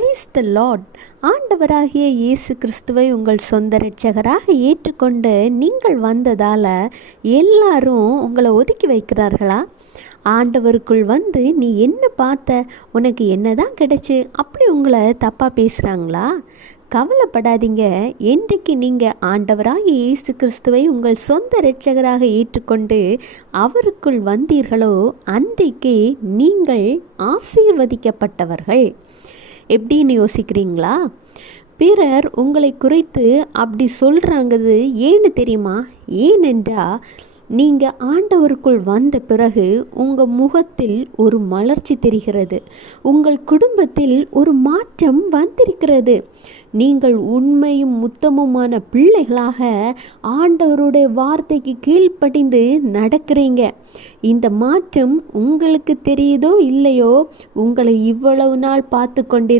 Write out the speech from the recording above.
Praise the Lord. ஆண்டவராகிய இயேசு கிறிஸ்துவை உங்கள் சொந்த இரட்சகராக ஏற்றுக்கொண்டு நீங்கள் வந்ததால் எல்லாரும் உங்களை ஒதுக்கி வைக்கிறார்களா? ஆண்டவருக்குள் வந்து நீ என்ன பார்த்த, உனக்கு என்னதான் கிடைச்சு, அப்படி உங்களை தப்பாக பேசுகிறாங்களா? கவலைப்படாதீங்க. என்றைக்கு நீங்கள் ஆண்டவராகிய இயேசு கிறிஸ்துவை உங்கள் சொந்த இரட்சகராக ஏற்றுக்கொண்டு அவருக்குள் வந்தீர்களோ அன்றைக்கு நீங்கள் ஆசீர்வதிக்கப்பட்டவர்கள். எப்படின்னு யோசிக்கிறீங்களா? பிறர் உங்களை குறித்து அப்படி சொல்கிறாங்கிறது ஏன்னு தெரியுமா? ஏனென்றால் நீங்கள் ஆண்டவருக்குள் வந்த பிறகு உங்கள் முகத்தில் ஒரு மலர்ச்சி தெரிகிறது, உங்கள் குடும்பத்தில் ஒரு மாற்றம் வந்திருக்கிறது. நீங்கள் உண்மையும் முத்தமுமான பிள்ளைகளாக ஆண்டவருடைய வார்த்தைக்கு கீழ்ப்படிந்து நடக்கிறீங்க. இந்த மாற்றம் உங்களுக்கு தெரியுதோ இல்லையோ, உங்களை இவ்வளவு நாள் பார்த்து கொண்டே